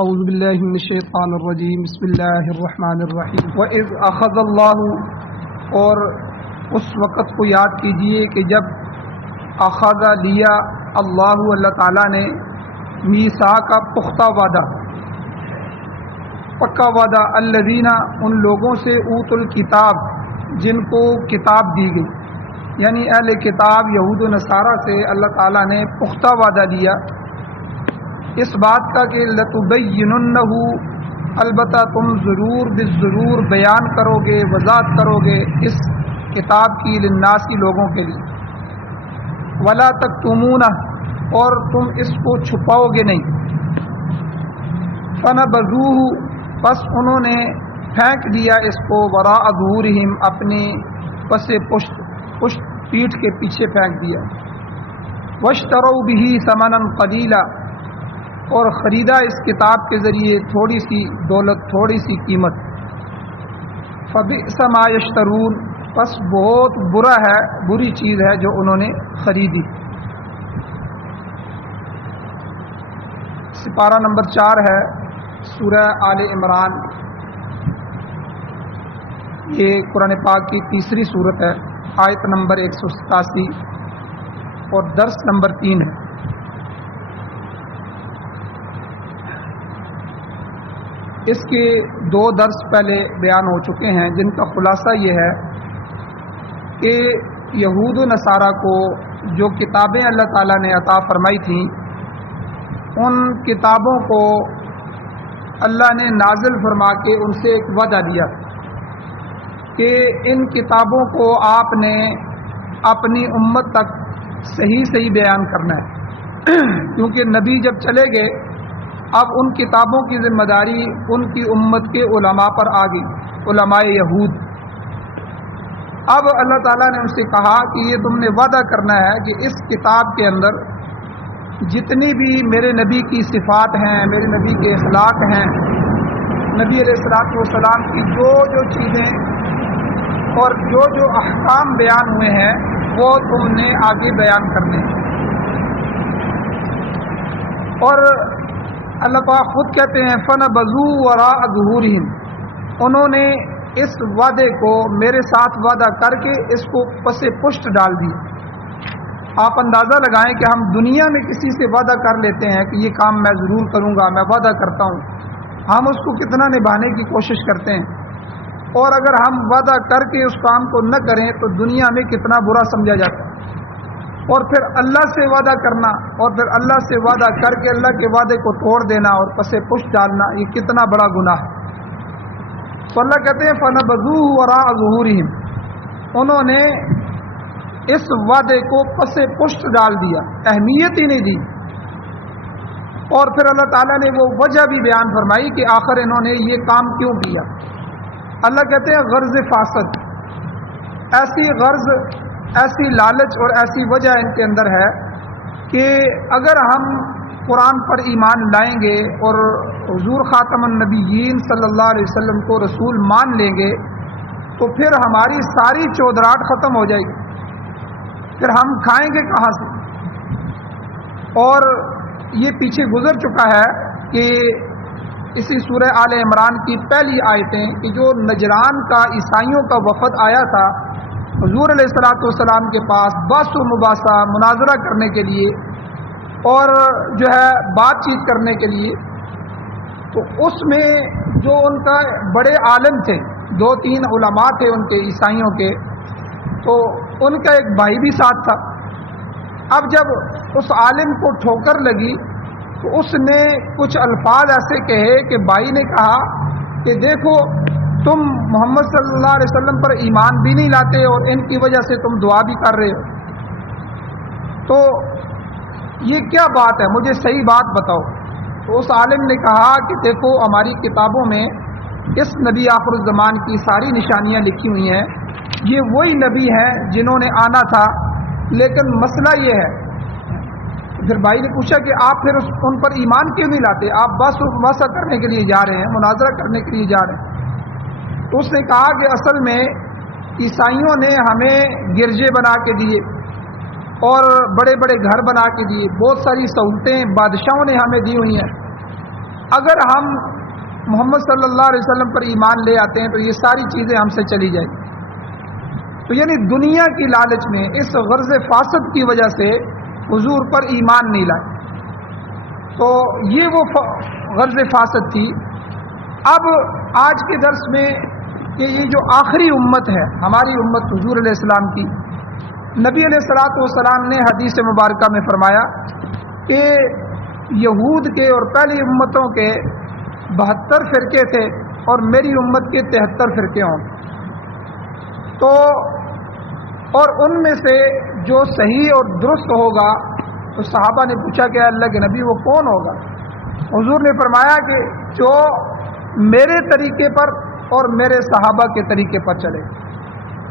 اعوذ باللہ من الشیطان الرجیم بسم اللہ الرحمن الرحیم وَإِذْ أَخَذَ اللَّهُ، اور اس وقت کو یاد کیجئے کہ جب اخذ لیا اللہ تعالیٰ نے میثاق کا پختہ وعدہ، پکا وعدہ، الذین، ان لوگوں سے، اوت الکتاب، جن کو کتاب دی گئی، یعنی اہل کتاب یہود و نصارہ سے اللہ تعالیٰ نے پختہ وعدہ دیا اس بات کا کہ لتبیننہ، البتہ تم ضرور بالضرور بیان کرو گے، وضاحت کرو گے اس کتاب کی، للناس کی، لوگوں کے لیے، ولا تکتمونہ، اور تم اس کو چھپاؤ گے نہیں، فنبذوہ، پس انہوں نے پھینک دیا اس کو، وراء ظہورہم، اپنے پس پشت پیٹھ کے پیچھے پھینک دیا، واشتروا بہ ثمنا قلیلا، اور خریدا اس کتاب کے ذریعے تھوڑی سی دولت، تھوڑی سی قیمت، فبئس ما یشترون، پس بہت برا ہے، بری چیز ہے جو انہوں نے خریدی۔ سپارہ نمبر 4 ہے سورہ آل عمران، یہ قرآن پاک کی تیسری صورت ہے، آیت نمبر 187 اور درس نمبر 3 ہے۔ اس کے 2 درس پہلے بیان ہو چکے ہیں، جن کا خلاصہ یہ ہے کہ یہود و نصارہ کو جو کتابیں اللہ تعالیٰ نے عطا فرمائی تھیں، ان کتابوں کو اللہ نے نازل فرما کے ان سے ایک وعدہ دیا کہ ان کتابوں کو آپ نے اپنی امت تک صحیح بیان کرنا ہے کیونکہ نبی جب چلے گئے، اب ان کتابوں کی ذمہ داری ان کی امت کے علماء پر آ گئی، علماء یہود۔ اب اللہ تعالیٰ نے ان سے کہا کہ یہ تم نے وعدہ کرنا ہے کہ اس کتاب کے اندر جتنی بھی میرے نبی کی صفات ہیں، میرے نبی کے اخلاق ہیں، نبی علیہ الصلوۃ والسلام کی جو چیزیں اور جو احکام بیان ہوئے ہیں وہ تم نے آگے بیان کرنے ہیں۔ اور اللہ تعالیٰ خود کہتے ہیں فَنَبَذُوا وَرَاءَ ظُهُورِهِمْ، انہوں نے اس وعدے کو میرے ساتھ وعدہ کر کے اس کو پس پشت ڈال دی۔ آپ اندازہ لگائیں کہ ہم دنیا میں کسی سے وعدہ کر لیتے ہیں کہ یہ کام میں ضرور کروں گا، میں وعدہ کرتا ہوں، ہم اس کو کتنا نبھانے کی کوشش کرتے ہیں، اور اگر ہم وعدہ کر کے اس کام کو نہ کریں تو دنیا میں کتنا برا سمجھا جاتا ہے۔ اور پھر اللہ سے وعدہ کرنا، اور پھر اللہ سے وعدہ کر کے اللہ کے وعدے کو توڑ دینا اور پس پشت ڈالنا، یہ کتنا بڑا گناہ ہے۔ تو اللہ کہتے ہیں فَنَبَذُوهُ وَرَاءَ ظُهُورِهِمْ، انہوں نے اس وعدے کو پس پشت ڈال دیا، اہمیت ہی نہیں دی۔ اور پھر اللہ تعالیٰ نے وہ وجہ بھی بیان فرمائی کہ آخر انہوں نے یہ کام کیوں کیا۔ اللہ کہتے ہیں غرض فاسد، ایسی غرض، ایسی لالچ اور ایسی وجہ ان کے اندر ہے کہ اگر ہم قرآن پر ایمان لائیں گے اور حضور خاتم النبیین صلی اللہ علیہ وسلم کو رسول مان لیں گے تو پھر ہماری ساری چودراہٹ ختم ہو جائے گی، پھر ہم کھائیں گے کہاں سے؟ اور یہ پیچھے گزر چکا ہے کہ اسی سورہ آل عمران کی پہلی آیتیں کہ جو نجران کا عیسائیوں کا وفد آیا تھا حضور علیہ الصلوۃ والسلام کے پاس بحث و مباحثہ، مناظرہ کرنے کے لیے اور جو ہے بات چیت کرنے کے لیے، تو اس میں جو ان کا بڑے عالم تھے، 2-3 علماء تھے ان کے عیسائیوں کے، تو ان کا ایک بھائی بھی ساتھ تھا۔ اب جب اس عالم کو ٹھوکر لگی تو اس نے کچھ الفاظ ایسے کہے کہ بھائی نے کہا کہ دیکھو تم محمد صلی اللہ علیہ وسلم پر ایمان بھی نہیں لاتے اور ان کی وجہ سے تم دعا بھی کر رہے ہو، تو یہ کیا بات ہے، مجھے صحیح بات بتاؤ۔ تو اس عالم نے کہا کہ دیکھو ہماری کتابوں میں اس نبی آخر الزمان کی ساری نشانیاں لکھی ہوئی ہیں، یہ وہی نبی ہیں جنہوں نے آنا تھا، لیکن مسئلہ یہ ہے۔ پھر بھائی نے پوچھا کہ آپ پھر ان پر ایمان کیوں نہیں لاتے، آپ بس مباحثہ کرنے کے لیے جا رہے ہیں، مناظرہ کرنے کے لیے جا رہے ہیں؟ تو اس نے کہا کہ اصل میں عیسائیوں نے ہمیں گرجے بنا کے دیے اور بڑے بڑے گھر بنا کے دیے، بہت ساری سہولتیں بادشاہوں نے ہمیں دی ہوئی ہیں، اگر ہم محمد صلی اللہ علیہ وسلم پر ایمان لے آتے ہیں تو یہ ساری چیزیں ہم سے چلی جائیں گی. تو یعنی دنیا کی لالچ میں اس غرض فاسد کی وجہ سے حضور پر ایمان نہیں لائے. تو یہ وہ غرض فاسد تھی. اب آج کے درس میں کہ یہ جو آخری امت ہے ہماری امت حضور علیہ السلام کی، نبی علیہ الصلوۃ والسلام نے حدیث مبارکہ میں فرمایا کہ یہود کے اور پہلی امتوں کے 72 فرقے تھے اور میری امت کے 73 فرقے ہوں. تو اور ان میں سے جو صحیح اور درست ہوگا، تو صحابہ نے پوچھا کہ اللہ کے نبی وہ کون ہوگا؟ حضور نے فرمایا کہ جو میرے طریقے پر اور میرے صحابہ کے طریقے پر چلے.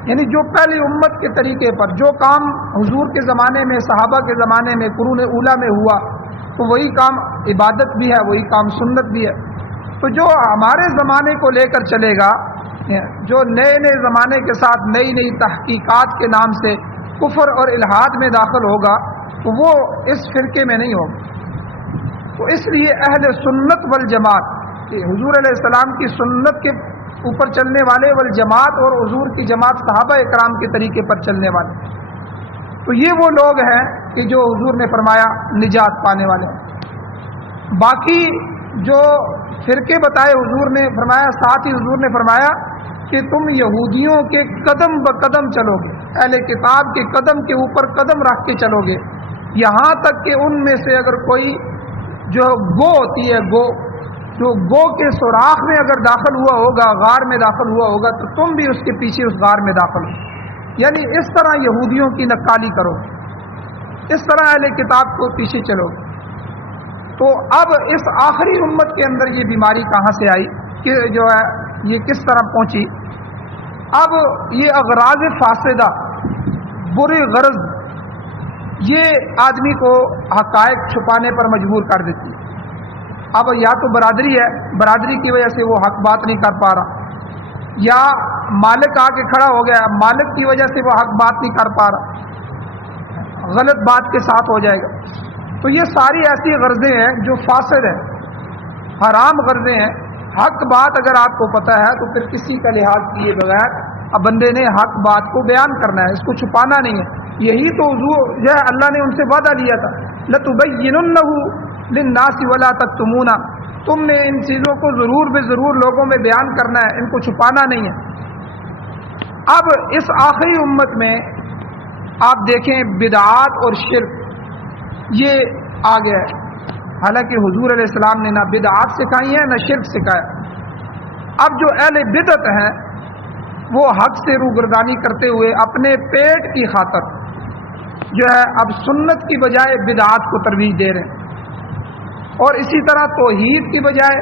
یعنی جو پہلی امت کے طریقے پر جو کام حضور کے زمانے میں، صحابہ کے زمانے میں، قرون اولیٰ میں ہوا، تو وہی کام عبادت بھی ہے، وہی کام سنت بھی ہے. تو جو ہمارے زمانے کو لے کر چلے گا، جو نئے نئے زمانے کے ساتھ نئی نئی تحقیقات کے نام سے کفر اور الحاد میں داخل ہوگا، تو وہ اس فرقے میں نہیں ہوگا. تو اس لیے اہل سنت والجماعت، کہ حضور علیہ السلام کی سنت کے اوپر چلنے والے، والجماعت اور حضور کی جماعت صحابہ اکرام کے طریقے پر چلنے والے، تو یہ وہ لوگ ہیں کہ جو حضور نے فرمایا نجات پانے والے ہیں. باقی جو فرقے بتائے حضور نے فرمایا، ساتھ ہی حضور نے فرمایا کہ تم یہودیوں کے قدم بقدم چلو گے، اہل کتاب کے قدم کے اوپر قدم رکھ کے چلو گے، یہاں تک کہ ان میں سے اگر کوئی جو گو ہوتی ہے، جو گو کے سوراخ میں اگر داخل ہوا ہوگا، غار میں داخل ہوا ہوگا، تو تم بھی اس کے پیچھے اس غار میں داخل ہو. یعنی اس طرح یہودیوں کی نقالی کرو، اس طرح اہل کتاب کو پیچھے چلو. تو اب اس آخری امت کے اندر یہ بیماری کہاں سے آئی کہ جو ہے یہ کس طرح پہنچی؟ اب یہ اغراض فاسدہ، برے غرض، یہ آدمی کو حقائق چھپانے پر مجبور کر دیتی ہے. اب یا تو برادری ہے، برادری کی وجہ سے وہ حق بات نہیں کر پا رہا، یا مالک آ کے کھڑا ہو گیا، مالک کی وجہ سے وہ حق بات نہیں کر پا رہا، غلط بات کے ساتھ ہو جائے گا. تو یہ ساری ایسی غرضیں ہیں جو فاسد ہیں، حرام غرضیں ہیں. حق بات اگر آپ کو پتہ ہے تو پھر کسی کا لحاظ کیے بغیر اب بندے نے حق بات کو بیان کرنا ہے، اس کو چھپانا نہیں ہے. یہی تو حضور جو ہے اللہ نے ان سے وعدہ لیا تھا، لَتُبَيِّنُنَّهُ لِلنَّاسِ وَلَا تَكْتُمُونَ، تم نے ان چیزوں کو ضرور بے ضرور لوگوں میں بیان کرنا ہے، ان کو چھپانا نہیں ہے. اب اس آخری امت میں آپ دیکھیں بدعات اور شرک یہ آ گیا ہے. حالانکہ حضور علیہ السلام نے نہ بدعات سکھائی ہیں نہ شرک سکھایا. اب جو اہل بدعت ہیں وہ حق سے روگردانی کرتے ہوئے اپنے پیٹ کی خاطر جو ہے اب سنت کی بجائے بدعات کو ترویج دے رہے ہیں، اور اسی طرح توحید کی بجائے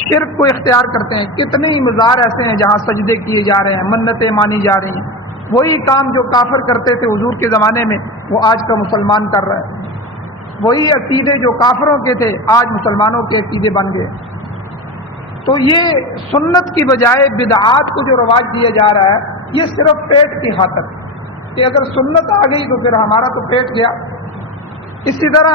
شرک کو اختیار کرتے ہیں. کتنے ہی مزار ایسے ہیں جہاں سجدے کیے جا رہے ہیں، منتیں مانی جا رہی ہیں. وہی کام جو کافر کرتے تھے حضور کے زمانے میں وہ آج کا مسلمان کر رہا ہے. وہی عقیدے جو کافروں کے تھے آج مسلمانوں کے عقیدے بن گئے. تو یہ سنت کی بجائے بدعات کو جو رواج دیا جا رہا ہے یہ صرف پیٹ کی خاطر، کہ اگر سنت آ گئی تو پھر ہمارا تو پیٹ گیا. اسی طرح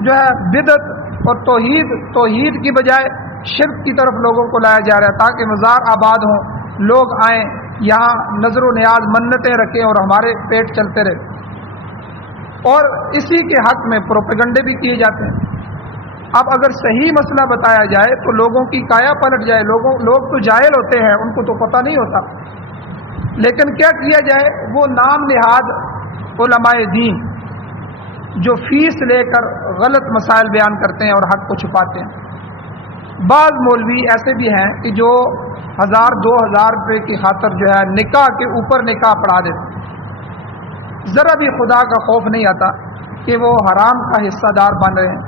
جو ہے بدعت اور توحید کی بجائے شرک کی طرف لوگوں کو لایا جا رہا ہے تاکہ مزار آباد ہوں، لوگ آئیں یہاں نظر و نیاز منتیں رکھیں اور ہمارے پیٹ چلتے رہے. اور اسی کے حق میں پروپیگنڈے بھی کیے جاتے ہیں. اب اگر صحیح مسئلہ بتایا جائے تو لوگوں کی کایا پلٹ جائے. لوگ تو جاہل ہوتے ہیں، ان کو تو پتہ نہیں ہوتا. لیکن کیا کیا جائے، وہ نام نہاد علماء دین جو فیس لے کر غلط مسائل بیان کرتے ہیں اور حق کو چھپاتے ہیں. بعض مولوی ایسے بھی ہیں کہ جو 1000-2000 روپے کی خاطر جو ہے نکاح کے اوپر نکاح پڑھا دیتے ہیں. ذرا بھی خدا کا خوف نہیں آتا کہ وہ حرام کا حصہ دار بن رہے ہیں.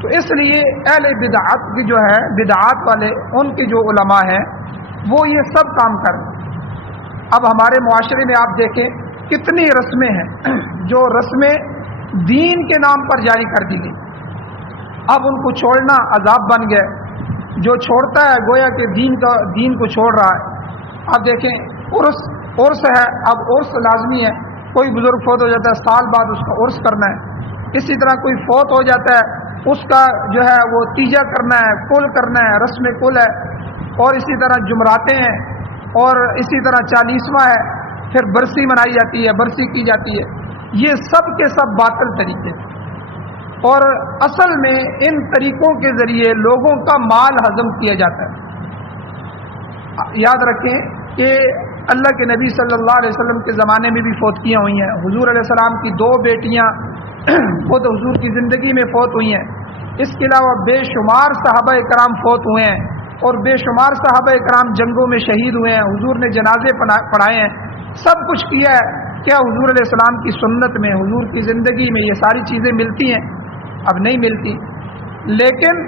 تو اس لیے اہل بدعات کی جو ہے بدعات والے ان کے جو علماء ہیں وہ یہ سب کام کر رہے ہیں. اب ہمارے معاشرے میں آپ دیکھیں کتنی رسمیں ہیں جو رسمیں دین کے نام پر جاری کر دی گئی. اب ان کو چھوڑنا عذاب بن گئے. جو چھوڑتا ہے گویا کہ دین کو چھوڑ رہا ہے. اب دیکھیں عرس ہے، اب عرس لازمی ہے. کوئی بزرگ فوت ہو جاتا ہے سال بعد اس کا عرس کرنا ہے. اسی طرح کوئی فوت ہو جاتا ہے اس کا جو ہے وہ تیجا کرنا ہے، کل کرنا ہے، رسم کل ہے، اور اسی طرح جمراتیں ہیں، اور اسی طرح 40واں ہے، پھر برسی منائی جاتی ہے، برسی کی جاتی ہے۔ یہ سب کے سب باطل طریقے ہیں، اور اصل میں ان طریقوں کے ذریعے لوگوں کا مال ہضم کیا جاتا ہے۔ یاد رکھیں کہ اللہ کے نبی صلی اللہ علیہ وسلم کے زمانے میں بھی فوتکیاں ہوئی ہیں۔ حضور علیہ السلام کی 2 بیٹیاں خود حضور کی زندگی میں فوت ہوئی ہیں۔ اس کے علاوہ بے شمار صحابہ کرام فوت ہوئے ہیں، اور بے شمار صحابہ کرام جنگوں میں شہید ہوئے ہیں، حضور نے جنازے پڑھائے ہیں، سب کچھ کیا ہے۔ کیا حضور علیہ السلام کی سنت میں، حضور کی زندگی میں یہ ساری چیزیں ملتی ہیں؟ اب نہیں ملتی۔ لیکن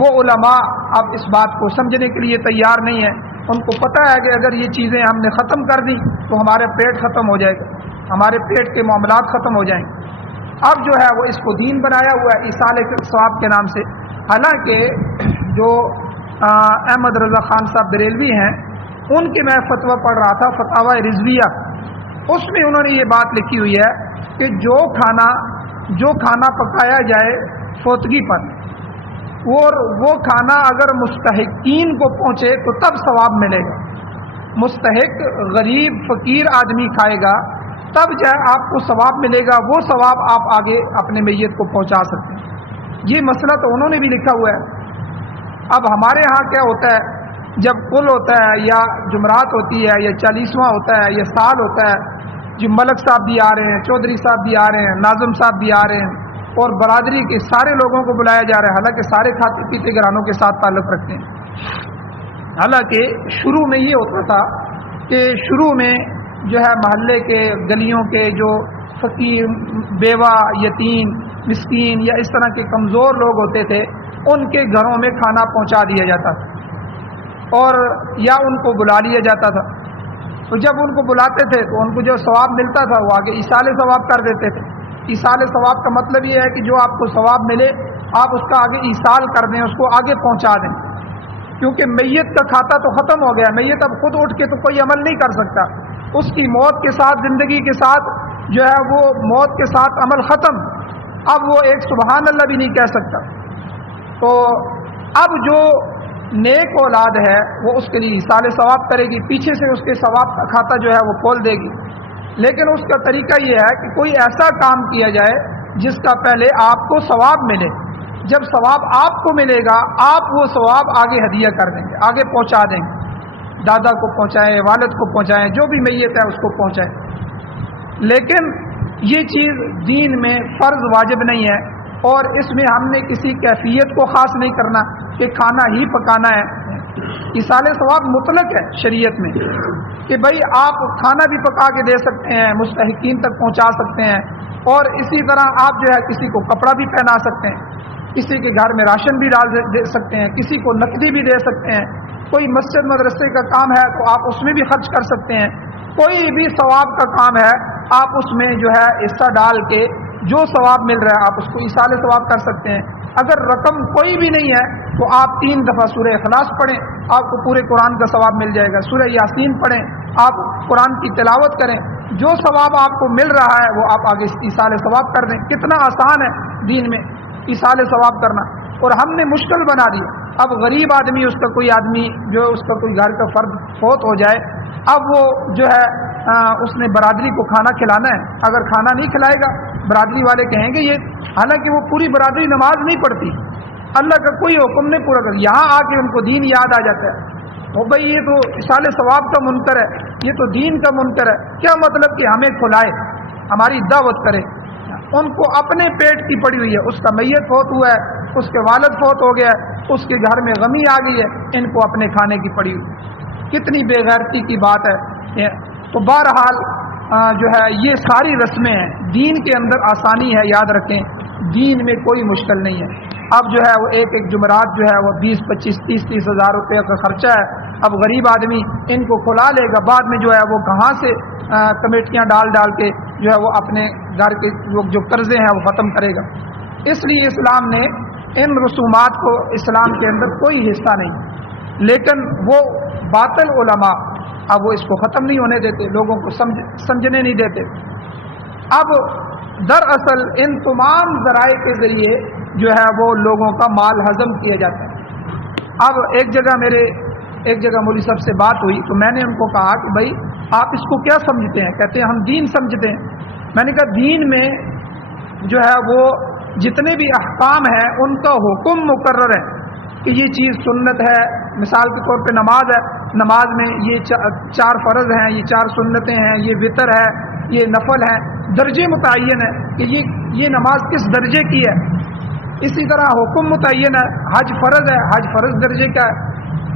وہ علماء اب اس بات کو سمجھنے کے لیے تیار نہیں ہیں۔ ان کو پتہ ہے کہ اگر یہ چیزیں ہم نے ختم کر دی تو ہمارے پیٹ ختم ہو جائے گا، ہمارے پیٹ کے معاملات ختم ہو جائیں گے۔ اب جو ہے وہ اس کو دین بنایا ہوا ہے ایصال ثواب کے نام سے۔ حالانکہ جو احمد رضا خان صاحب بریلوی ہیں، ان کے میں فتویٰ پڑھ رہا تھا، فتاوی رضویہ، اس میں انہوں نے یہ بات لکھی ہوئی ہے کہ جو کھانا پکایا جائے فوتگی پر، اور وہ کھانا اگر مستحقین کو پہنچے تو تب ثواب ملے گا۔ مستحق غریب فقیر آدمی کھائے گا تب جائے آپ کو ثواب ملے گا، وہ ثواب آپ آگے اپنے میت کو پہنچا سکتے ہیں۔ یہ مسئلہ تو انہوں نے بھی لکھا ہوا ہے۔ اب ہمارے ہاں کیا ہوتا ہے، جب کل ہوتا ہے یا جمعرات ہوتی ہے یا 40واں ہوتا ہے یا سال ہوتا ہے، جو ملک صاحب بھی آ رہے ہیں، چودھری صاحب بھی آ رہے ہیں، ناظم صاحب بھی آ رہے ہیں، اور برادری کے سارے لوگوں کو بلایا جا رہا ہے، حالانکہ سارے کھاتے پیتے گھرانوں کے ساتھ تعلق رکھتے ہیں۔ حالانکہ شروع میں یہ ہوتا تھا کہ شروع میں جو ہے محلے کے، گلیوں کے جو فقیر، بیوہ، یتیم، مسکین یا اس طرح کے کمزور لوگ ہوتے تھے، ان کے گھروں میں کھانا پہنچا دیا جاتا تھا، اور یا ان کو بلا لیا جاتا تھا۔ تو جب ان کو بلاتے تھے تو ان کو جو ثواب ملتا تھا وہ آگے ایصال ثواب کر دیتے تھے۔ ایصال ثواب کا مطلب یہ ہے کہ جو آپ کو ثواب ملے آپ اس کا آگے ایصال کر دیں، اس کو آگے پہنچا دیں، کیونکہ میت کا کھاتا تو ختم ہو گیا، میت اب خود اٹھ کے تو کوئی عمل نہیں کر سکتا، اس کی موت کے ساتھ، زندگی کے ساتھ جو ہے وہ موت کے ساتھ عمل ختم، اب وہ ایک سبحان اللہ بھی نہیں کہہ سکتا۔ تو اب جو نیک اولاد ہے وہ اس کے لیے ایصال ثواب کرے گی، پیچھے سے اس کے ثواب کا کھاتا جو ہے وہ کھول دے گی۔ لیکن اس کا طریقہ یہ ہے کہ کوئی ایسا کام کیا جائے جس کا پہلے آپ کو ثواب ملے، جب ثواب آپ کو ملے گا آپ وہ ثواب آگے ہدیہ کر دیں گے، آگے پہنچا دیں گے، دادا کو پہنچائیں، والد کو پہنچائیں، جو بھی میت ہے اس کو پہنچائیں۔ لیکن یہ چیز دین میں فرض واجب نہیں ہے، اور اس میں ہم نے کسی کیفیت کو خاص نہیں کرنا کہ کھانا ہی پکانا ہے۔ ایصال ثواب مطلق ہے شریعت میں کہ بھائی آپ کھانا بھی پکا کے دے سکتے ہیں، مستحقین تک پہنچا سکتے ہیں، اور اسی طرح آپ جو ہے کسی کو کپڑا بھی پہنا سکتے ہیں، کسی کے گھر میں راشن بھی ڈال دے سکتے ہیں، کسی کو نقدی بھی دے سکتے ہیں، کوئی مسجد مدرسے کا کام ہے تو آپ اس میں بھی خرچ کر سکتے ہیں، کوئی بھی ثواب کا کام ہے آپ اس میں جو ہے حصہ ڈال کے جو ثواب مل رہا ہے آپ اس کو ایصال ثواب کر سکتے ہیں۔ اگر رقم کوئی بھی نہیں ہے تو آپ 3 دفعہ سورہ اخلاص پڑھیں، آپ کو پورے قرآن کا ثواب مل جائے گا، سورہ یاسین پڑھیں، آپ قرآن کی تلاوت کریں، جو ثواب آپ کو مل رہا ہے وہ آپ آگے ایصال ثواب کر دیں۔ کتنا آسان ہے دین میں ایصال ثواب کرنا، اور ہم نے مشکل بنا دیا۔ اب غریب آدمی، اس کا کوئی آدمی جو اس کا کوئی گھر کا فرد فوت ہو جائے، اب وہ جو ہے اس نے برادری کو کھانا کھلانا ہے، اگر کھانا نہیں کھلائے گا برادری والے کہیں گے یہ، حالانکہ وہ پوری برادری نماز نہیں پڑھتی، اللہ کا کوئی حکم نہیں پورا کر، یہاں آ کے ان کو دین یاد آ جاتا ہے، وہ بھائی یہ تو ایصال ثواب کا منکر ہے، یہ تو دین کا منکر ہے، کیا مطلب کہ ہمیں کھلائے، ہماری دعوت کرے۔ ان کو اپنے پیٹ کی پڑی ہوئی ہے، اس کا میت فوت ہوا ہے، اس کے والد فوت ہو گیا ہے، اس کے گھر میں غمی آ گئی ہے، ان کو اپنے کھانے کی پڑی ہوئی، کتنی بے غیرتی کی بات ہے۔ تو بہرحال جو ہے یہ ساری رسمیں ہیں، دین کے اندر آسانی ہے، یاد رکھیں دین میں کوئی مشکل نہیں ہے۔ اب جو ہے وہ ایک جمعرات جو ہے وہ 20, 25, 30 ہزار روپے کا خرچہ ہے، اب غریب آدمی ان کو کھلا لے گا، بعد میں جو ہے وہ کہاں سے کمیٹیاں ڈال کے جو ہے وہ اپنے گھر کے جو قرضے ہیں وہ ختم کرے گا۔ اس لیے اسلام نے ان رسومات کو، اسلام کے اندر کوئی حصہ نہیں، لیکن وہ باطل علماء اب وہ اس کو ختم نہیں ہونے دیتے، لوگوں کو سمجھنے نہیں دیتے۔ اب دراصل ان تمام ذرائع کے ذریعے جو ہے وہ لوگوں کا مال ہضم کیا جاتا ہے۔ اب ایک جگہ مولوی صاحب سے بات ہوئی تو میں نے ان کو کہا کہ بھائی آپ اس کو کیا سمجھتے ہیں؟ کہتے ہیں ہم دین سمجھتے ہیں۔ میں نے کہا دین میں جو ہے وہ جتنے بھی احکام ہیں ان کا حکم مقرر ہے کہ یہ چیز سنت ہے۔ مثال کے طور پہ نماز ہے، نماز میں یہ 4 فرض ہیں، یہ 4 سنتیں ہیں، یہ وطر ہے، یہ نفل ہے، درجے متعین ہے کہ یہ نماز کس درجے کی ہے۔ اسی طرح حکم متعین ہے، حج فرض ہے، حج فرض درجے کا ہے،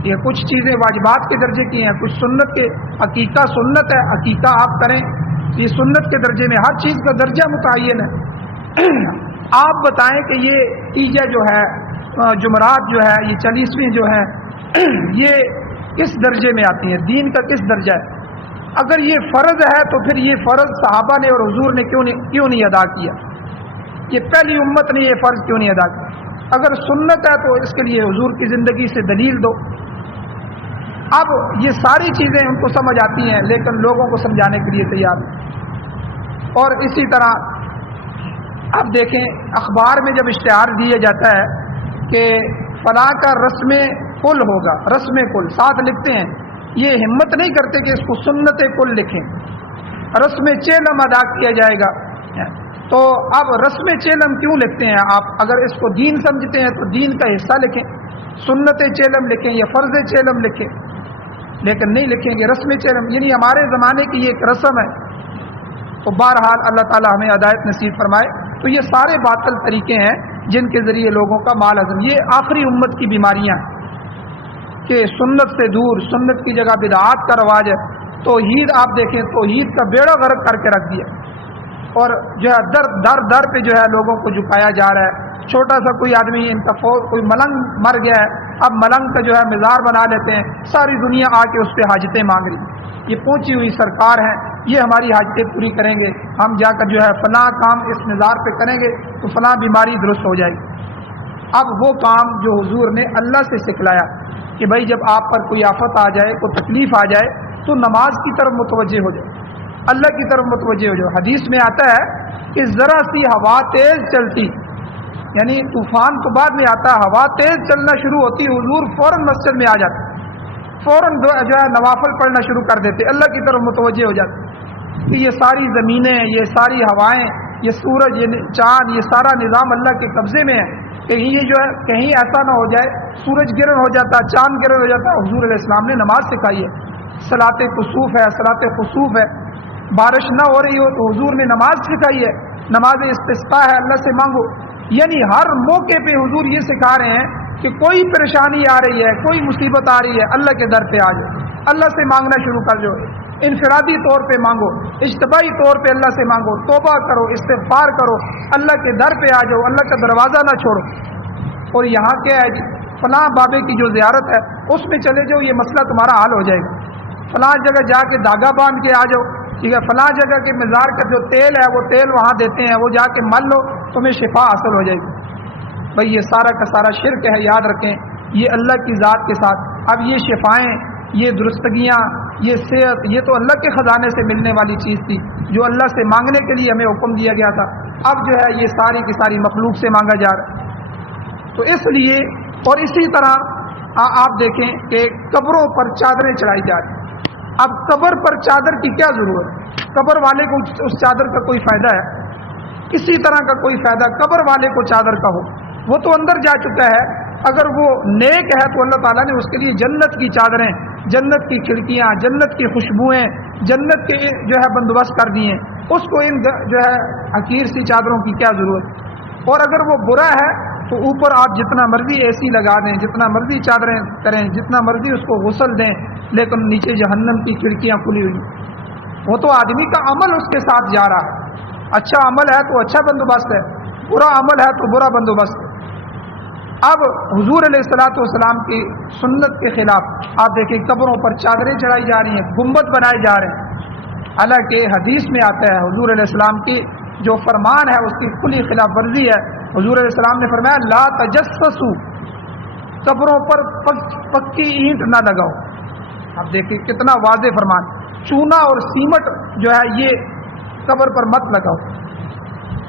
یہ کچھ چیزیں واجبات کے درجے کی ہیں، کچھ سنت کے، عقیقہ سنت ہے، عقیقہ آپ کریں یہ سنت کے درجے میں، ہر چیز کا درجہ متعین ہے۔ آپ بتائیں کہ یہ تیجہ جو ہے، جمعرات جو ہے، یہ 40ویں جو ہے، یہ کس درجے میں آتی ہیں؟ دین کا کس درجہ ہے؟ اگر یہ فرض ہے تو پھر یہ فرض صحابہ نے اور حضور نے کیوں نہیں ادا کیا؟ یہ پہلی امت نے یہ فرض کیوں نہیں ادا کیا؟ اگر سنت ہے تو اس کے لیے حضور کی زندگی سے دلیل دو۔ اب یہ ساری چیزیں ان کو سمجھ آتی ہیں لیکن لوگوں کو سمجھانے کے لیے تیار نہیں۔ اور اسی طرح اب دیکھیں اخبار میں جب اشتہار دیا جاتا ہے کہ فلاں کا رسم کل ہوگا، رسم کل ساتھ لکھتے ہیں، یہ ہمت نہیں کرتے کہ اس کو سنت کل لکھیں، رسم چیلم ادا کیا جائے گا۔ تو اب رسم چیلم کیوں لکھتے ہیں آپ؟ اگر اس کو دین سمجھتے ہیں تو دین کا حصہ لکھیں، سنت چیلم لکھیں یا فرض چیلم لکھیں، لیکن نہیں لکھیں گے رسم چیلم، یعنی ہمارے زمانے کی یہ ایک رسم ہے۔ تو بہرحال اللہ تعالی ہمیں ہدایت نصیب فرمائے۔ تو یہ سارے باطل طریقے ہیں جن کے ذریعے لوگوں کا مال ہضم، یہ آخری امت کی بیماریاں ہیں کہ سنت سے دور، سنت کی جگہ بدعات کا رواج ہے۔ توحید آپ دیکھیں، توحید کا بیڑا غرق کر کے رکھ دیا، اور جو ہے در پہ جو ہے لوگوں کو جھکایا جا رہا ہے۔ چھوٹا سا کوئی آدمی ان کا کوئی ملنگ مر گیا ہے، اب ملنگ کا جو ہے مزار بنا لیتے ہیں، ساری دنیا آ کے اس پہ حاجتیں مانگ رہی، یہ پہنچی ہوئی سرکار ہے، یہ ہماری حاجتیں پوری کریں گے، ہم جا کر جو ہے فلاں کام اس مزار پہ کریں گے تو فلاں بیماری درست ہو جائے گی۔ اب وہ کام جو حضور نے اللہ سے سکھلایا کہ بھائی جب آپ پر کوئی آفت آ جائے، کوئی تکلیف آ جائے تو نماز کی طرف متوجہ ہو جائے، اللہ کی طرف متوجہ ہو جائے۔ حدیث میں آتا ہے کہ ذرا سی ہوا تیز چلتی، یعنی طوفان کو بعد میں آتا ہے، ہوا تیز چلنا شروع ہوتی، حضور فوراً مسجد میں آ جاتے، فوراً جو ہے نوافل پڑھنا شروع کر دیتے، اللہ کی طرف متوجہ ہو جاتے۔ کہ یہ ساری زمینیں، یہ ساری ہوائیں، یہ سورج، یہ چاند، یہ سارا نظام اللہ کے قبضے میں ہے، کہیں یہ جو ہے کہیں ایسا نہ ہو جائے سورج گرہن ہو جاتا، چاند گرہن ہو جاتا۔ حضور علیہ السلام نے نماز سکھائی ہے، صلاۃ کسوف ہے، صلاۃ خسوف ہے، بارش نہ ہو رہی ہو تو حضور نے نماز سکھائی ہے، نماز استسقاء ہے، اللہ سے مانگو۔ یعنی ہر موقع پہ حضور یہ سکھا رہے ہیں کہ کوئی پریشانی آ رہی ہے، کوئی مصیبت آ رہی ہے، اللہ کے در پہ آ جاؤ، اللہ سے مانگنا شروع کر دو، انفرادی طور پہ مانگو، اجتماعی طور پہ اللہ سے مانگو، توبہ کرو، استغفار کرو، اللہ کے در پہ آ جاؤ، اللہ کا دروازہ نہ چھوڑو۔ اور یہاں کیا ہے جی، فلاں بابے کی جو زیارت ہے اس میں چلے جاؤ، یہ مسئلہ تمہارا حل ہو جائے گا، فلاں جگہ جا کے دھاگا باندھ کے آ جاؤ، ٹھیک ہے، فلاں جگہ کے مزار کا جو تیل ہے وہ تیل وہاں دیتے ہیں، وہ جا کے مل لو، تمہیں شفا حاصل ہو جائے گی۔ بھئی یہ سارا کا سارا شرک ہے، یاد رکھیں، یہ اللہ کی ذات کے ساتھ۔ اب یہ شفائیں، یہ درستگیاں، یہ صحت، یہ تو اللہ کے خزانے سے ملنے والی چیز تھی جو اللہ سے مانگنے کے لیے ہمیں حکم دیا گیا تھا، اب جو ہے یہ ساری کی ساری مخلوق سے مانگا جا رہا ہے۔ تو اس لیے، اور اسی طرح آپ دیکھیں کہ قبروں پر چادریں چڑھائی جا رہی ہیں۔ اب قبر پر چادر کی کیا ضرورت ہے؟ قبر والے کو اس چادر کا کوئی فائدہ ہے؟ کسی طرح کا کوئی فائدہ قبر والے کو چادر کا ہو؟ وہ تو اندر جا چکا ہے، اگر وہ نیک ہے تو اللہ تعالیٰ نے اس کے لیے جنت کی چادریں، جنت کی کھڑکیاں، جنت کی خوشبوئیں، جنت کے جو ہے بندوبست کر دیے، اس کو ان جو ہے حقیر سی چادروں کی کیا ضرورت؟ اور اگر وہ برا ہے تو اوپر آپ جتنا مرضی اے سی لگا دیں، جتنا مرضی چادریں کریں، جتنا مرضی اس کو غسل دیں، لیکن نیچے جہنم کی کھڑکیاں کھلی ہوئی۔ وہ تو آدمی کا عمل اس کے ساتھ جا رہا ہے، اچھا عمل ہے تو اچھا بندوبست ہے، برا عمل ہے تو برا بندوبست ہے۔ اب حضور علیہ الصلوۃ والسلام کی سنت کے خلاف آپ دیکھیں قبروں پر چادریں چڑھائی جا رہی ہیں، گنبد بنائے جا رہے ہیں، حالانکہ حدیث میں آتا ہے حضور علیہ السلام کی جو فرمان ہے اس کی کھلی خلاف ورزی ہے۔ حضور علیہ السلام نے فرمایا لا تجسسوا، قبروں پر پکی اینٹ نہ لگاؤ۔ اب دیکھیں کتنا واضح فرمان، چونا اور سیمٹ جو ہے یہ قبر پر مت لگاؤ۔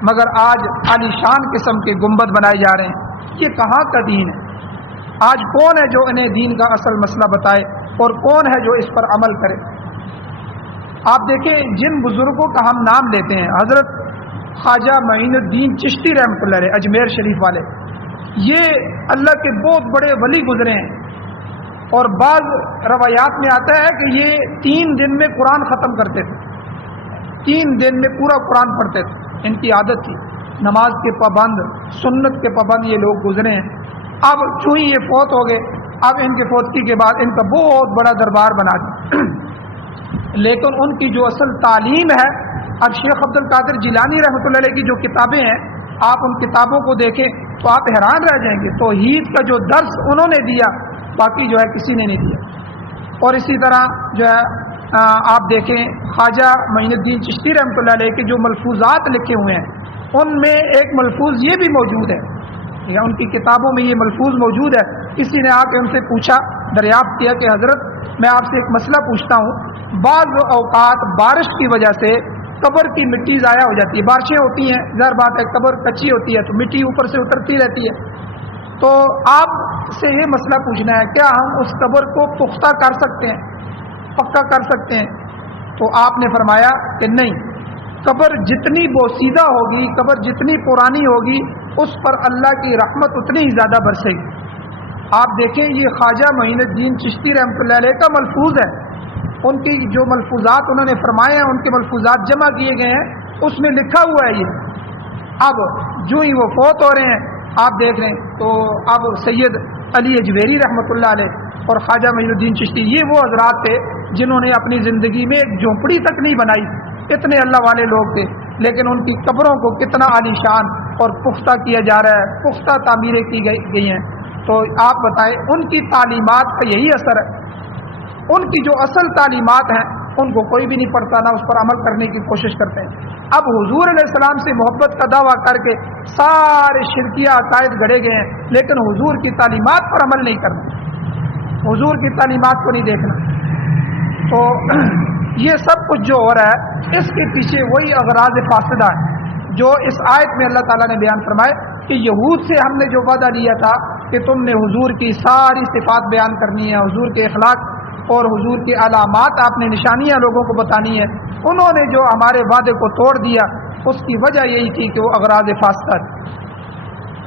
مگر آج عالیشان قسم کے گنبد بنائے جا رہے ہیں۔ یہ کہاں کا دین ہے؟ آج کون ہے جو انہیں دین کا اصل مسئلہ بتائے اور کون ہے جو اس پر عمل کرے؟ آپ دیکھیں جن بزرگوں کا ہم نام لیتے ہیں، حضرت خواجہ معین الدین چشتی رحمۃ اللہ علیہ اجمیر شریف والے، یہ اللہ کے بہت بڑے ولی گزرے ہیں، اور بعض روایات میں آتا ہے کہ یہ 3 دن میں قرآن ختم کرتے تھے، 3 دن میں پورا قرآن پڑھتے تھے، ان کی عادت تھی۔ نماز کے پابند، سنت کے پابند یہ لوگ گزرے ہیں۔ اب چونکہ یہ فوت ہو گئے، اب ان کے فوتگی کے بعد ان کا بہت بڑا دربار بنا دیا، لیکن ان کی جو اصل تعلیم ہے، اب شیخ عبد القادر جیلانی رحمۃ اللہ علیہ کی جو کتابیں ہیں، آپ ان کتابوں کو دیکھیں تو آپ حیران رہ جائیں گے۔ توحید کا جو درس انہوں نے دیا، باقی جو ہے کسی نے نہیں دیا۔ اور اسی طرح جو ہے آپ دیکھیں خواجہ معین الدین چشتی رحمۃ اللہ علیہ کے جو ملفوظات لکھے ہوئے ہیں، ان میں ایک ملفوظ یہ بھی موجود ہے، یا ان کی کتابوں میں یہ ملفوظ موجود ہے۔ کسی نے آ کے ان سے پوچھا، دریافت کیا کہ حضرت میں آپ سے ایک مسئلہ پوچھتا ہوں، بعض اوقات بارش کی وجہ سے قبر کی مٹی ضائع ہو جاتی ہے، بارشیں ہوتی ہیں، ظاہر بات ہے قبر کچی ہوتی ہے تو مٹی اوپر سے اترتی رہتی ہے، تو آپ سے یہ مسئلہ پوچھنا ہے کیا ہم اس قبر کو پختہ کر سکتے ہیں، پکا کر سکتے ہیں؟ تو آپ نے فرمایا کہ نہیں، قبر جتنی بوسیدہ ہوگی، قبر جتنی پرانی ہوگی، اس پر اللہ کی رحمت اتنی ہی زیادہ برسے گی۔ آپ دیکھیں یہ خواجہ معین الدین چشتی رحمۃ اللہ علیہ کا ملفوظ ہے، ان کی جو ملفوظات انہوں نے فرمائے ہیں، ان کے ملفوظات جمع کیے گئے ہیں، اس میں لکھا ہوا ہے یہ۔ اب جو ہی وہ فوت ہو رہے ہیں، آپ دیکھ رہے ہیں تو اب سید علی اجویری رحمۃ اللہ علیہ اور خواجہ معین الدین چشتی، یہ وہ حضرات تھے جنہوں نے اپنی زندگی میں ایک جھونپڑی تک نہیں بنائی، اتنے اللہ والے لوگ تھے، لیکن ان کی قبروں کو کتنا عالیشان اور پختہ کیا جا رہا ہے، پختہ تعمیریں کی گئی ہیں۔ تو آپ بتائیں ان کی تعلیمات کا یہی اثر ہے، ان کی جو اصل تعلیمات ہیں ان کو کوئی بھی نہیں پڑھتا، نہ اس پر عمل کرنے کی کوشش کرتے ہیں۔ اب حضور علیہ السلام سے محبت کا دعویٰ کر کے سارے شرکیہ عقائد گھڑے گئے ہیں، لیکن حضور کی تعلیمات پر عمل نہیں کرنا، حضور کی تعلیمات کو نہیں دیکھنا۔ تو یہ سب کچھ جو ہو رہا ہے، اس کے پیچھے وہی اغراض فاسدہ ہے جو اس آیت میں اللہ تعالیٰ نے بیان فرمائے کہ یہود سے ہم نے جو وعدہ لیا تھا کہ تم نے حضور کی ساری صفات بیان کرنی ہے، حضور کے اخلاق اور حضور کی علامات، آپ نے نشانیاں لوگوں کو بتانی ہے، انہوں نے جو ہمارے وعدے کو توڑ دیا، اس کی وجہ یہی تھی کہ وہ اغراض فاسدہ تھی۔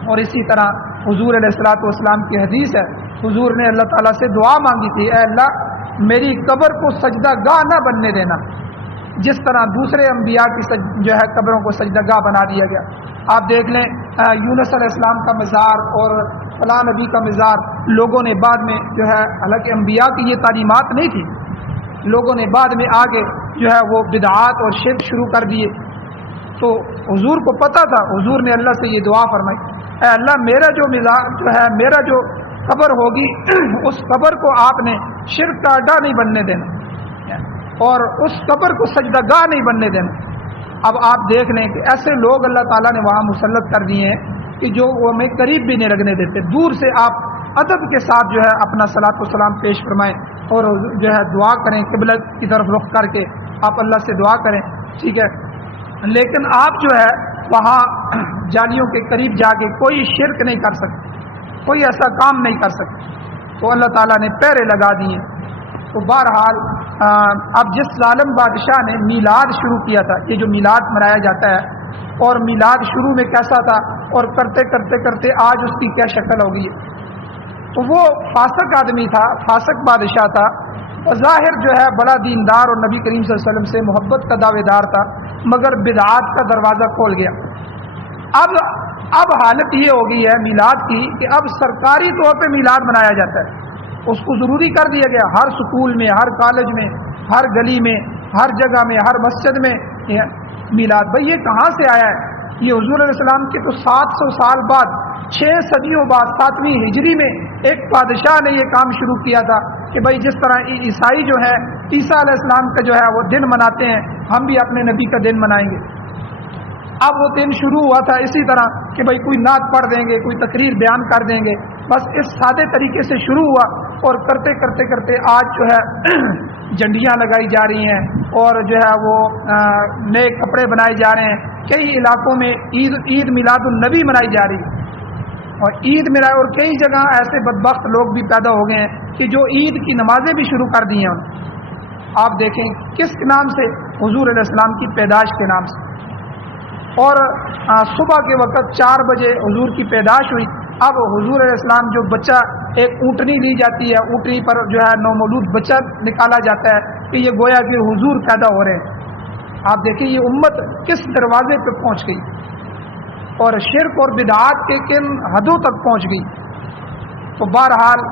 اور اسی طرح حضور علیہ الصلوۃ والسلام کی حدیث ہے، حضور نے اللہ تعالیٰ سے دعا مانگی تھی، اے اللہ میری قبر کو سجدہ گاہ نہ بننے دینا، جس طرح دوسرے انبیاء کی جو ہے قبروں کو سجدہ گاہ بنا دیا گیا۔ آپ دیکھ لیں یونس علیہ السلام کا مزار اور فلاں نبی کا مزار، لوگوں نے بعد میں جو ہے، حالانکہ انبیاء کی یہ تعلیمات نہیں تھی، لوگوں نے بعد میں آگے جو ہے وہ بدعات اور شرک شروع کر دیے۔ تو حضور کو پتہ تھا، حضور نے اللہ سے یہ دعا فرمائی، اے اللہ میرا جو مزار جو ہے، میرا جو قبر ہوگی اس قبر کو آپ نے شرک کا اڈا نہیں بننے دینا، اور اس قبر کو سجدہ گاہ نہیں بننے دینا۔ اب آپ دیکھ لیں کہ ایسے لوگ اللہ تعالیٰ نے وہاں مسلط کر دیے ہیں کہ جو وہ ہمیں قریب بھی نہیں لگنے دیتے۔ دور سے آپ ادب کے ساتھ جو ہے اپنا صلاۃ و سلام پیش فرمائیں اور جو ہے دعا کریں، قبلہ کی طرف رخ کر کے آپ اللہ سے دعا کریں، ٹھیک ہے، لیکن آپ جو ہے وہاں جالیوں کے قریب جا کے کوئی شرک نہیں کر سکتے، کوئی ایسا کام نہیں کر سکتے۔ تو اللہ تعالیٰ نے پہرے لگا دیے۔ تو بہرحال اب جس ظالم بادشاہ نے میلاد شروع کیا تھا، یہ جو میلاد منایا جاتا ہے، اور میلاد شروع میں کیسا تھا اور کرتے کرتے کرتے آج اس کی کیا شکل ہو گئی ہے، تو وہ فاسق آدمی تھا، فاسق بادشاہ تھا، ظاہر جو ہے بڑا دیندار اور نبی کریم صلی اللہ علیہ وسلم سے محبت کا دعوے دار تھا، مگر بدعات کا دروازہ کھول گیا۔ اب حالت یہ ہو گئی ہے میلاد کی کہ اب سرکاری طور پہ میلاد منایا جاتا ہے، اس کو ضروری کر دیا گیا، ہر سکول میں، ہر کالج میں، ہر گلی میں، ہر جگہ میں، ہر مسجد میں میلاد۔ بھئی یہ کہاں سے آیا ہے؟ یہ حضور علیہ السلام کے تو 700 سال بعد، 6 صدیوں بعد 7ویں ہجری میں ایک بادشاہ نے یہ کام شروع کیا تھا کہ بھئی جس طرح عیسائی جو ہے عیسیٰ علیہ السلام کا جو ہے وہ دن مناتے ہیں، ہم بھی اپنے نبی کا دن منائیں گے۔ اب وہ دن شروع ہوا تھا اسی طرح کہ بھئی کوئی نعت پڑھ دیں گے، کوئی تقریر بیان کر دیں گے، بس اس سادے طریقے سے شروع ہوا، اور کرتے کرتے کرتے آج جو ہے جھنڈیاں لگائی جا رہی ہیں، اور جو ہے وہ نئے کپڑے بنائے جا رہے ہیں، کئی علاقوں میں عید میلاد النبی منائی جا رہی ہے، اور عید میلاد، اور کئی جگہ ایسے بدبخت لوگ بھی پیدا ہو گئے ہیں کہ جو عید کی نمازیں بھی شروع کر دی ہیں آپ دیکھیں کس نام سے؟ حضور علیہ السلام کی پیدائش کے نام سے۔ اور صبح کے وقت 4 بجے حضور کی پیدائش ہوئی، اب حضور علیہ السلام جو بچہ، ایک اونٹنی لی جاتی ہے، اونٹنی پر جو ہے نومولود بچہ نکالا جاتا ہے کہ یہ گویا کہ حضور پیدا ہو رہے ہیں۔ آپ دیکھیں یہ امت کس دروازے پہ پہنچ گئی اور شرک اور بدعات کے کن حدوں تک پہنچ گئی۔ تو بہرحال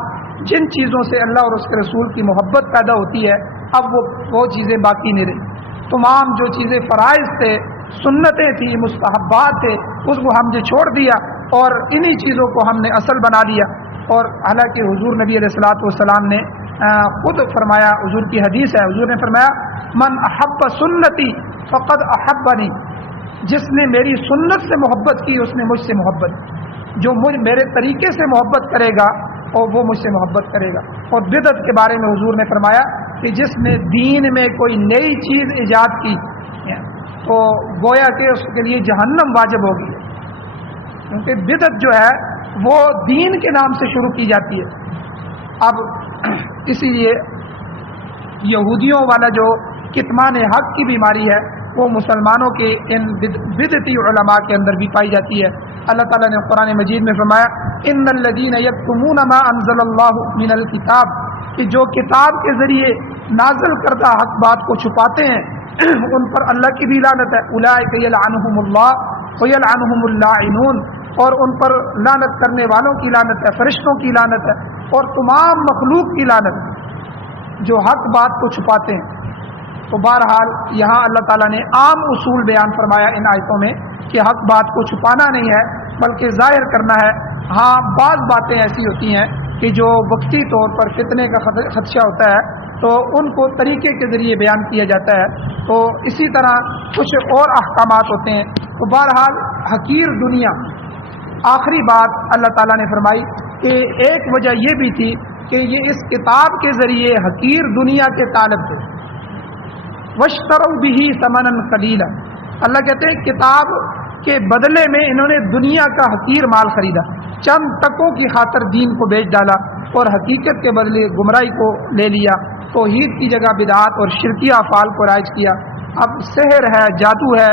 جن چیزوں سے اللہ اور اس کے رسول کی محبت پیدا ہوتی ہے، اب وہ چیزیں باقی نہیں رہی۔ تمام جو چیزیں فرائض تھے، سنتیں تھی، مستحبات تھے، اس کو ہم نے چھوڑ دیا اور انہی چیزوں کو ہم نے اصل بنا لیا۔ اور حالانکہ حضور نبی علیہ الصلوۃ والسلام نے خود فرمایا، حضور کی حدیث ہے، حضور نے فرمایا من احب سنتی فقد احبنی، جس نے میری سنت سے محبت کی اس نے مجھ سے محبت کی، جو میرے طریقے سے محبت کرے گا اور وہ مجھ سے محبت کرے گا۔ اور بدعت کے بارے میں حضور نے فرمایا کہ جس نے دین میں کوئی نئی چیز ایجاد کی تو گویا کہ اس کے لیے جہنم واجب ہوگی، کیونکہ بدعت جو ہے وہ دین کے نام سے شروع کی جاتی ہے۔ اب اسی لیے یہودیوں والا جو کتمان حق کی بیماری ہے وہ مسلمانوں کے ان بدعتی علماء کے اندر بھی پائی جاتی ہے۔ اللہ تعالیٰ نے قرآن مجید میں فرمایا ان الذین یکتمون ما انزل اللہ من الکتاب، کہ جو کتاب کے ذریعے نازل کردہ حق بات کو چھپاتے ہیں ان پر اللہ کی بھی لعنت ہے۔ اولئک یلعنہم اللہ ویلعنہم اللاعنون، اور ان پر لعنت کرنے والوں کی لعنت ہے، فرشتوں کی لعنت ہے، اور تمام مخلوق کی لعنت ہے جو حق بات کو چھپاتے ہیں۔ تو بہرحال یہاں اللہ تعالیٰ نے عام اصول بیان فرمایا ان آیتوں میں کہ حق بات کو چھپانا نہیں ہے بلکہ ظاہر کرنا ہے۔ ہاں بعض باتیں ایسی ہوتی ہیں کہ جو وقتی طور پر فتنے کا خدشہ ہوتا ہے تو ان کو طریقے کے ذریعے بیان کیا جاتا ہے، تو اسی طرح کچھ اور احکامات ہوتے ہیں۔ تو بہرحال حقیر دنیا، آخری بات اللہ تعالیٰ نے فرمائی کہ ایک وجہ یہ بھی تھی کہ یہ اس کتاب کے ذریعے حقیر دنیا کے طالب تھے، واشتروا به ثمنا قلیلا، اللہ کہتے ہیں کتاب کے بدلے میں انہوں نے دنیا کا حقیر مال خریدا، چند تکوں کی خاطر دین کو بیچ ڈالا اور حقیقت کے بدلے گمراہی کو لے لیا، توحید کی جگہ بدعات اور شرکیہ افعال کو رائج کیا۔ اب سحر ہے، جادو ہے،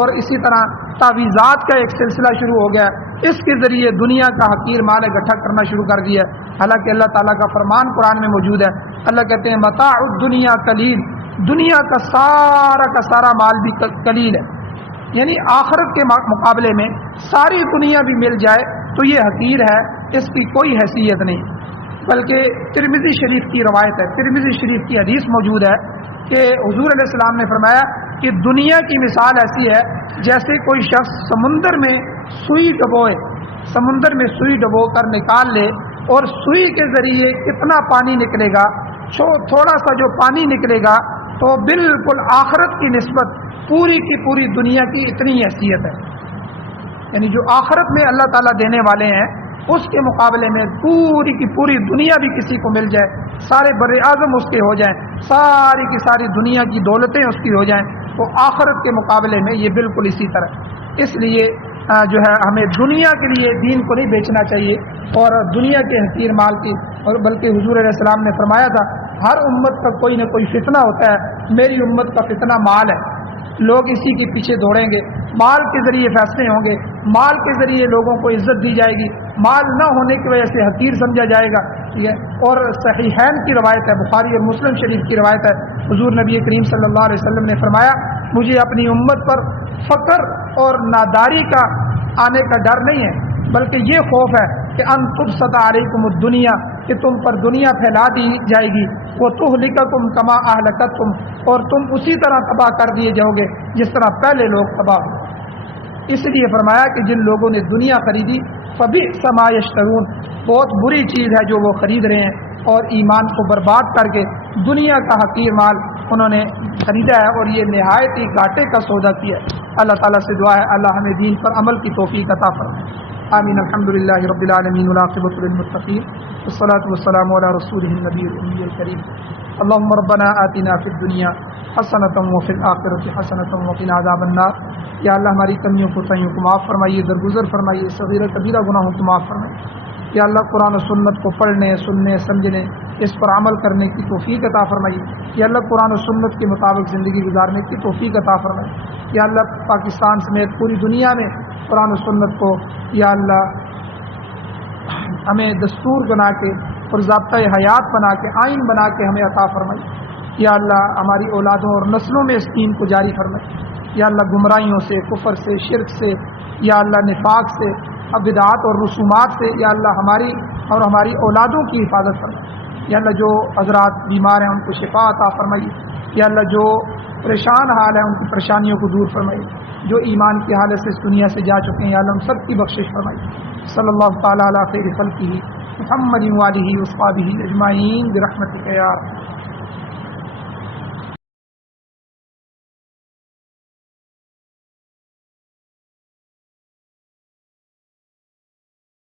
اور اسی طرح تعویذات کا ایک سلسلہ شروع ہو گیا، اس کے ذریعے دنیا کا حقیر مال اکٹھا کرنا شروع کر دیا۔ حالانکہ اللہ تعالیٰ کا فرمان قرآن میں موجود ہے، اللہ کہتے ہیں متاع الدنیا قلیل، دنیا کا سارا مال بھی قلیل ہے، یعنی آخرت کے مقابلے میں ساری دنیا بھی مل جائے تو یہ حقیر ہے، اس کی کوئی حیثیت نہیں۔ بلکہ ترمذی شریف کی روایت ہے، ترمذی شریف کی حدیث موجود ہے کہ حضور علیہ السلام نے فرمایا کہ دنیا کی مثال ایسی ہے جیسے کوئی شخص سمندر میں سوئی ڈبوئے، سمندر میں سوئی ڈبو کر نکال لے اور سوئی کے ذریعے کتنا پانی نکلے گا، تھوڑا سا جو پانی نکلے گا تو بالکل آخرت کی نسبت پوری کی پوری دنیا کی اتنی حیثیت ہے، یعنی جو آخرت میں اللہ تعالیٰ دینے والے ہیں اس کے مقابلے میں پوری کی پوری دنیا بھی کسی کو مل جائے، سارے بر اعظم اس کے ہو جائیں، ساری کی ساری دنیا کی دولتیں اس کی ہو جائیں، تو آخرت کے مقابلے میں یہ بالکل اسی طرح۔ اس لیے جو ہے ہمیں دنیا کے لیے دین کو نہیں بیچنا چاہیے اور دنیا کے حقیر مال کی، اور بلکہ حضور علیہ السلام نے فرمایا تھا ہر امت کا کوئی نہ کوئی فتنہ ہوتا ہے، میری امت کا فتنہ مال ہے، لوگ اسی کے پیچھے دوڑیں گے، مال کے ذریعے فیصلے ہوں گے، مال کے ذریعے لوگوں کو عزت دی جائے گی، مال نہ ہونے کی وجہ سے حقیر سمجھا جائے گا، ٹھیک ہے۔ اور صحیحین کی روایت ہے، بخاری اور مسلم شریف کی روایت ہے، حضور نبی کریم صلی اللہ علیہ وسلم نے فرمایا مجھے اپنی امت پر فقر اور ناداری کا آنے کا ڈر نہیں ہے، بلکہ یہ خوف ہے کہ ان تبسط علیکم الدنیا، کہ تم پر دنیا پھیلا دی جائے گی، وتہلککم کما اہلکتکم، اور تم اسی طرح تباہ کر دیے جاؤ گے جس طرح پہلے لوگ تباہ ہوئے۔ اس لیے فرمایا کہ جن لوگوں نے دنیا خریدی فبئس ما یشترون، بہت بری چیز ہے جو وہ خرید رہے ہیں، اور ایمان کو برباد کر کے دنیا کا حقیر مال انہوں نے خریدا ہے اور یہ نہایت ہی گھاٹے کا سودا کیا ہے۔ اللہ تعالیٰ سے دعا ہے اللہ ہمیں دین پر عمل کی توفیق عطا فرمائے، آمین۔ الحمدللہ رب العالمین والعاقبۃ للمتقین والصلاۃ والسلام علی رسولہ النبی الأمی الکریم۔ اللهم ربنا آتنا فی الدنیا حسنۃ وفی الآخرۃ حسنۃ وقنا عذاب النار۔ یا اللہ ہماری کمیوں کوتاہیوں کو معاف فرمائیے، درگزر فرمائیے، صغیرہ کبیرہ گناہوں کو معاف فرمائیے۔ یا اللہ قرآن و سنت کو پڑھنے، سننے، سمجھنے، اس پر عمل کرنے کی توفیق عطا فرمائیے۔ یا اللہ قرآن و سنت کے مطابق زندگی گزارنے کی توفیق عطا فرمائیے۔ یا اللہ پاکستان سمیت پوری دنیا میں قرآن و سنت کو یا اللہ ہمیں دستور بنا کے اور ضابطۂ حیات بنا کے، آئین بنا کے ہمیں عطا فرمائیے۔ یا اللہ ہماری اولادوں اور نسلوں میں اس دین کو جاری فرمائے۔ یا اللہ گمراہیوں سے، کفر سے، شرک سے، یا اللہ نفاق سے، بدعات اور رسومات سے یا اللہ ہماری اور ہماری اولادوں کی حفاظت فرمائے۔ یا اللہ جو حضرات بیمار ہیں ان کو شفا عطا فرمائیے۔ یا اللہ جو پریشان حال ہیں ان کی پریشانیوں کو دور فرمائیے۔ جو ایمان کی حالت سے اس دنیا سے جا چکے ہیں یا اللہ ہم سب کی بخشش فرمائیے۔ صلی اللہ تعالیٰ علی خیر خلقہ محمد وآلہ وصحبہ اجمعین برحمتک یا